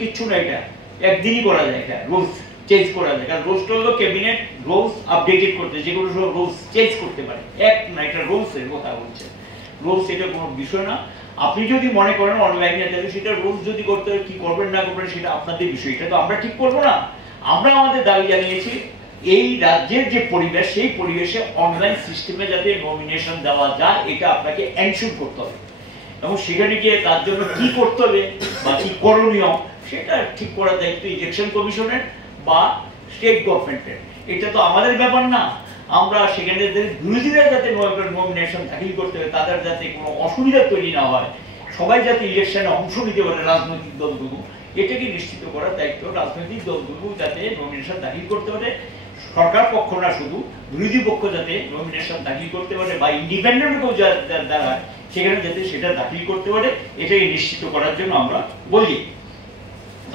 কিচ্ছু না, এটা একদিনই করা যায়, এটা রুলস চেঞ্জ করা যায়। কারণ রুলসটা হলো ক্যাবিনেট রুলস আপডেটেড করতে, যে কোনো সময় রুলস চেঞ্জ করতে পারে, এক না, এটা রুলসের কথা বলছে। রুলস এটা কোনো বিষয় না। আপনি যদি মনে করেন অনলাইনে তাহলে সেটা রুলস যদি করতে হয়, কি করবেন না করবেন সেটা আপনাদের বিষয়, এটা তো আমরা ঠিক করবো না। আমরা আমাদের দাবি জানিয়েছি এই রাজ্যের যে পরিবেশ, সেই পরিবেশে অনলাইন সিস্টেমে যাতে নমিনেশন দেওয়া যায় এটা আপনাকে এনশিওর করতে হবে, এবং সেখানে গিয়ে তার জন্য কি করতে হবে বা কি করণীয় সেটা ঠিক করার দায়িত্ব ইলেকশন কমিশনের বা স্টেট গভর্নমেন্টের। এটা তো আমাদের ব্যাপার না। আমরা সেখানে বিরোধীরা যাতে নমিনেশন দাখিল করতে হবে, তাদের যাতে কোনো অসুবিধা তৈরি না হয়, সবাই যাতে ইলেকশনে অংশ নিতে পারে, রাজনৈতিক দলগুলো, এটাকে নিশ্চিত করার দায়িত্ব রাজনৈতিক দলগুলো যাতে নমিনেশন দাখিল করতে পারে। সরকার পক্ষ না, শুধু বিরোধী পক্ষ যাতে নমিনেশন দাখিল করতে পারে বা ইন্ডিপেন্ডেন্ট কেউ দ্বারা সেখানে যাতে সেটা দাখিল করতে পারে, এটাকে নিশ্চিত করার জন্য আমরা বলি।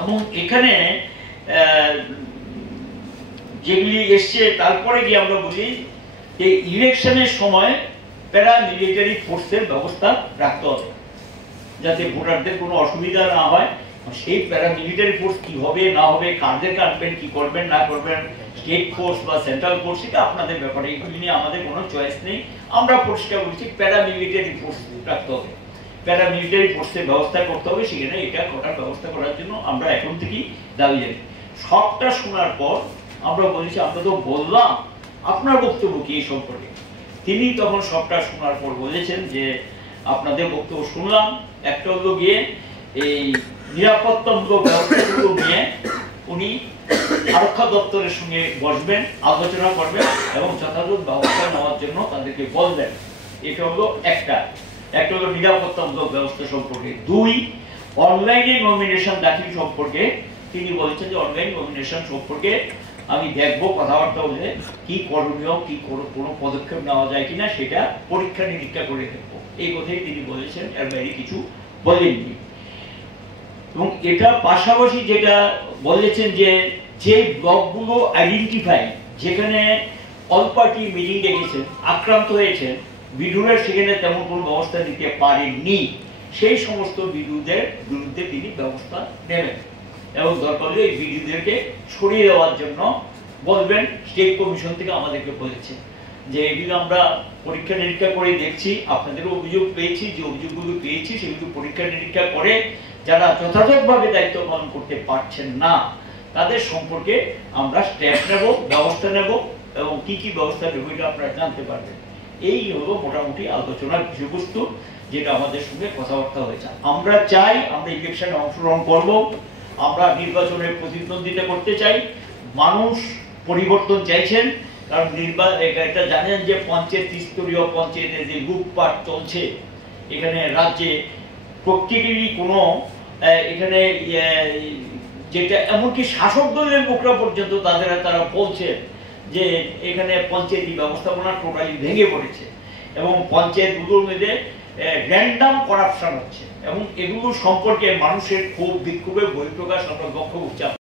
এবং এখানে যেগুলি এসছে তারপরে গিয়ে আমরা বলি যে ইলেকশনের সময় প্যারামিলিটারি ফোর্সের ব্যবস্থা রাখতে হবে যাতে ভোটারদের কোনো অসুবিধা না হয়। সেই প্যারামিলিটারি ফোর্স কি হবে না হবে, কারদেরকে আনবেন, কি করবেন না করবেন, স্টেট ফোর্স বা সেন্ট্রাল ফোর্স, সেটা আপনাদের ব্যাপারে, এগুলি নিয়ে আমাদের কোনো চয়েস নেই। আমরা পরিষ্কার বলছি প্যারামিলিটারি ফোর্স রাখতে হবে, প্যারামিলিটারি ফোর্সের ব্যবস্থা করতে হবে, সেখানে এটা করার ব্যবস্থা করার জন্য আমরা এখন থেকেই দাবি জানি। সবটা শোনার পর আমরা বলেছি, আমরা তো বললাম, আপনার বক্তব্য কি এই সম্পর্কে? তিনি তখন সবটা শোনার পর বলেছেন যে আপনাদের বক্তব্য শুনলাম, একটা হলো গিয়ে এই নিরাপত্তামূলক ব্যবস্থাগুলো নিয়ে উনি আরক্ষা দপ্তরের সঙ্গে বসবেন, আলোচনা করবেন এবং যথাযথ ব্যবস্থা নেওয়ার জন্য তাদেরকে বলবেন। এটা হলো একটা হলো নিরাপত্তামূলক ব্যবস্থা সম্পর্কে। দুই, অনলাইনে নমিনেশন দাখিল সম্পর্কে তিনি বলেছেন যে অনলাইন নমিনেশন সম্পর্কে আমি দেখবো, কথাবার্তা বলে কি করণীয়, কি কোনো পদক্ষেপ নেওয়া যায় কিনা সেটা পরীক্ষা নিরীক্ষা করে দেখবো, এই কথাই তিনি বলেছেন, এর বাইরে কিছু বলেননি। এবং এটা পাশাপাশি যেটা বলেছেন যে ব্লকগুলো আইডেন্টিফাই, যেখানে অল পার্টি মিটিং ডেকেছেন, আক্রান্ত হয়েছেন, বিডিওরা সেখানে তেমন কোনো ব্যবস্থা নিতে পারেননি, সেই সমস্ত বিডিওদের বিরুদ্ধে তিনি ব্যবস্থা নেবেন এবং দরকার হলে এই বিডিওদেরকে সরিয়ে দেওয়ার জন্য বলবেন। স্টেট কমিশন থেকে আমাদেরকে বলেছে যে এগুলো আমরা পরীক্ষা নিরীক্ষা করে দেখছি, আপনাদেরও অভিযোগ পেয়েছি, যে অভিযোগগুলো পেয়েছি সেগুলো পরীক্ষা নিরীক্ষা করে যারা যথাযথভাবে দায়িত্ব পালন করতে পারছেন না তাদের সম্পর্কে আমরা স্টেপ নেব, ব্যবস্থা নেব, এবং কি কি ব্যবস্থা নেব এটা আপনারা জানতে পারবেন। এই হলো মোটামুটি আলোচনার বিষয়বস্তু, যেটা আমাদের সঙ্গে কথাবার্তা হয়েছে। আমরা চাই আমরা ইলেকশনে অংশগ্রহণ করব, আমরা নির্বাচনে প্রতিদ্বন্দ্বিতা করতে চাই, মানুষ পরিবর্তন চাইছেন। কারণ এটা জানেন যে পঞ্চায়েত স্তরীয় পঞ্চায়েতে যে লুটপাট চলছে এখানে রাজ্যে, প্রত্যেকেরই কোনো এখানে যেটা এমনকি শাসক দলের লোকরা পর্যন্ত তারা বলছে যে এখানে পঞ্চায়েতি ব্যবস্থাপনা টোটালি ভেঙে পড়েছে এবং পঞ্চায়েতগুলোর মধ্যে র্যান্ডাম করাপশন হচ্ছে, এবং এগুলো সম্পর্কে মানুষের ক্ষোভ বিক্ষোভের বহিঃপ্রকাশ আমরা লক্ষ্য করছি।